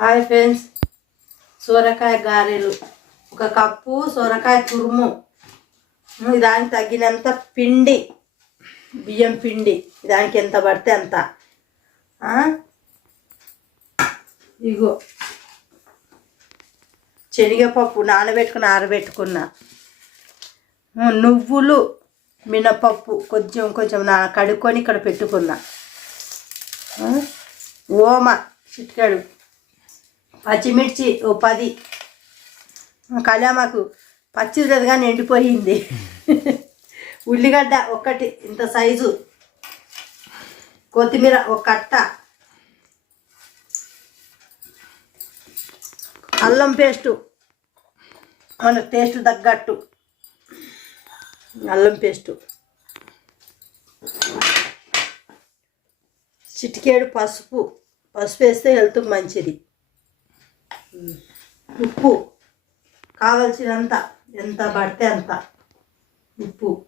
Hi friends. సొరకాయ గారెలు. ఒక కప్పు సొరకాయ తురుము. దానికి తగినంత పిండి. బియ్యం పిండి. దానికి ఎంత పడితే అంత. ఇగో. శనగపప్పు నానబెట్టుకుని ఆరబెట్టుకున్న. నువ్వులు మినపప్పు కొంచెం కొంచెం నా కడుక్కొని ఇక్కడ పెట్టుకున్నా. ఓమ చిట్కాడు. పచ్చిమిర్చి ఓ పది. కళ్యామాకు పచ్చిది కానీ ఎండిపోయింది. ఉల్లిగడ్డ ఒకటి ఇంత సైజు. కొత్తిమీర ఒక కట్ట. అల్లం పేస్టు. మన టేస్ట్ తగ్గట్టు. అల్లం పేస్టు. చిటికేడు పసుపు. పసుపు వేస్తే హెల్త్ మంచిది. ఉప్పు. కావలసినంత. ఎంత పడితే అంత. ఉప్పు.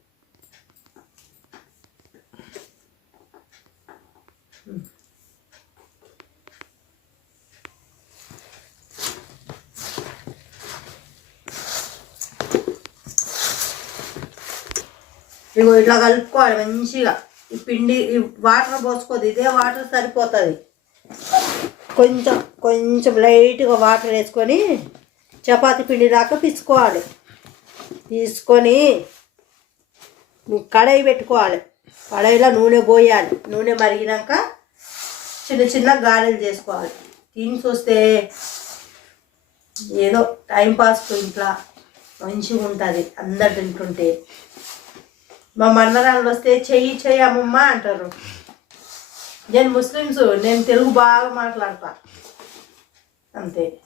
ఇగో ఇట్లా కలుపుకోవాలి మంచిగా. ఈ పిండి ఈ వాటర్ పోసుకోదు. ఇదే వాటర్ సరిపోతుంది. కొంచెం కొంచెం లైట్గా వాటర్ వేసుకొని చపాతి పిండి దాకా పిసుకోవాలి. తీసుకొని కడాయి పెట్టుకోవాలి. కడాయిలో నూనె పోయాలి. నూనె మరిగినాక చిన్న చిన్న గారెలు చేసుకోవాలి. తిని చూస్తే ఏదో టైం పాస్ ఇంట్లో మంచిగా ఉంటుంది. అందరు తింటుంటే. మా మన్నరాళ్ళు వస్తే చెయ్యి చెయ్యి అమ్మమ్మ అంటారు. నేను ముస్లిమ్స్ నేను తెలుగు బాగా మాట్లాడతా. అంతే.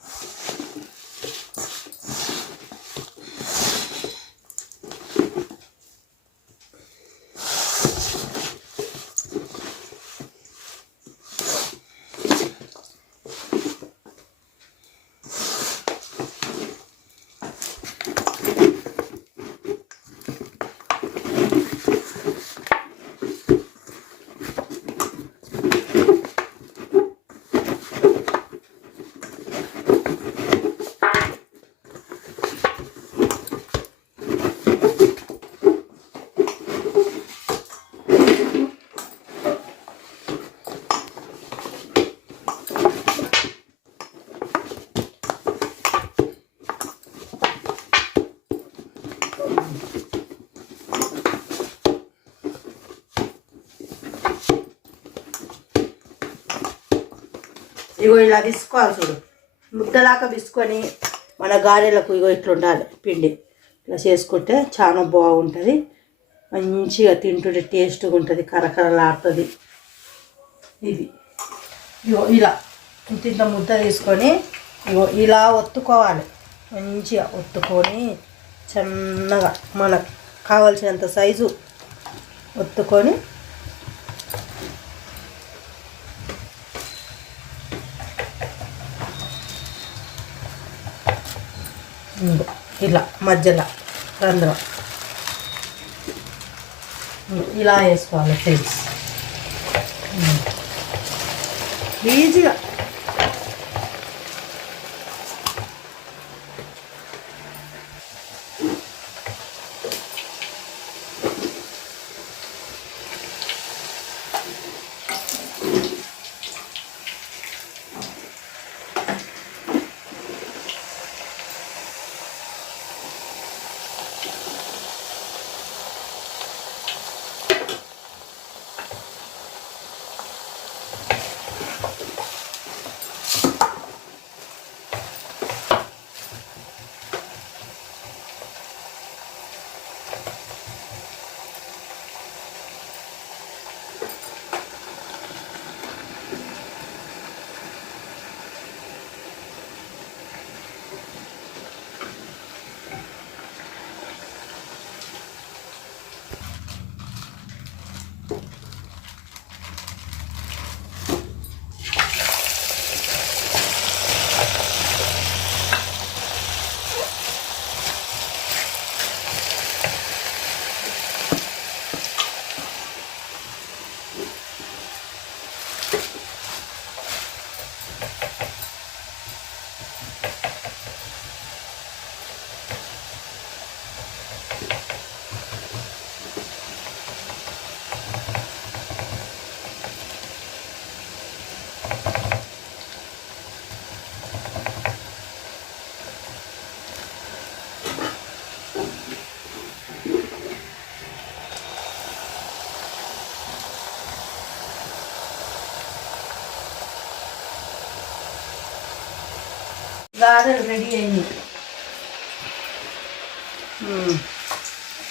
ఇగో ఇలా విసుకోవాలి చూడు. ముద్దలాగా విసుకొని మన గారెలకు ఇగో ఇట్లా ఉండాలి పిండి. ఇలా చేసుకుంటే చాలా బాగుంటుంది. మంచిగా తింటుంటే టేస్ట్గా ఉంటుంది కరకరలాడుతుంది. ఇది. ఇగో ఇలా. ఇంత ఇంత ముద్ద తీసుకొని ఇగో ఇలా ఒత్తుకోవాలి. మంచిగా ఒత్తుకొని చిన్నగా మనకు కావలసినంత సైజు ఒత్తుకొని ఇంకో ఇలా మధ్యలో రంధ్రం. ఇలా వేసుకోవాలి ఫ్రెండ్స్. ఈజీగా. గారెలు రెడీ అయింది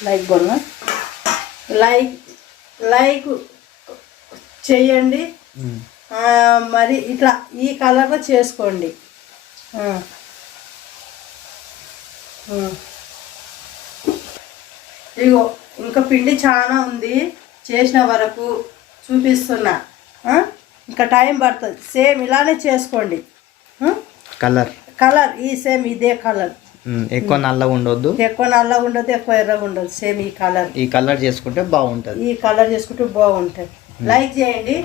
లైక్ బొన్న లైక్ లైక్ చేయండి. ఆ, మరి ఇట్లా ఈ కలర్లో చేసుకోండి. ఇగో ఇంకా పిండి చాలా ఉంది. చేసిన వరకు చూపిస్తున్నా? ఇంకా టైం పడుతుంది. సేమ్ ఇలానే చేసుకోండి? కలర్ కలర్ ఈ సేమ్ ఇదే కలర్. ఎక్కువ నల్లగా ఉండొద్దు. ఎక్కువ నల్లగా ఉండదు ఎక్కువ ఎర్రగా ఉండదు సేమ్ ఈ కలర్. ఈ కలర్ చేసుకుంటే బాగుంటుంది. ఈ కలర్ చేసుకుంటే బాగుంటుంది. లైక్ చేయండి.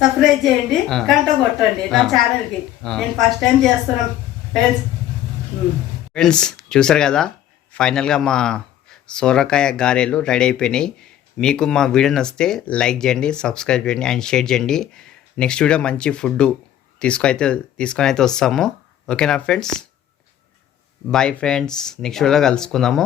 సబ్స్క్రైబ్ చేయండి. గంట కొట్టండి నా. ఛానల్కి. నేను ఫస్ట్ టైం చేస్తున్నాం ఫ్రెండ్స్ ఫ్రెండ్స్ చూసారు కదా? ఫైనల్గా మా సొరకాయ గారెలు రెడీ అయిపోయినాయి. మీకు మా వీడియో నచ్చితే లైక్ చేయండి సబ్స్క్రైబ్ చేయండి అండ్ షేర్ చేయండి. నెక్స్ట్ వీడియో మంచి ఫుడ్ తీసుకొయితే తీసుకొని అయితే వస్తాము. ఓకేనా ఫ్రెండ్స్? బాయ్ ఫ్రెండ్స్ నెక్స్ట్ వీడియోలో కలుసుకుందాము.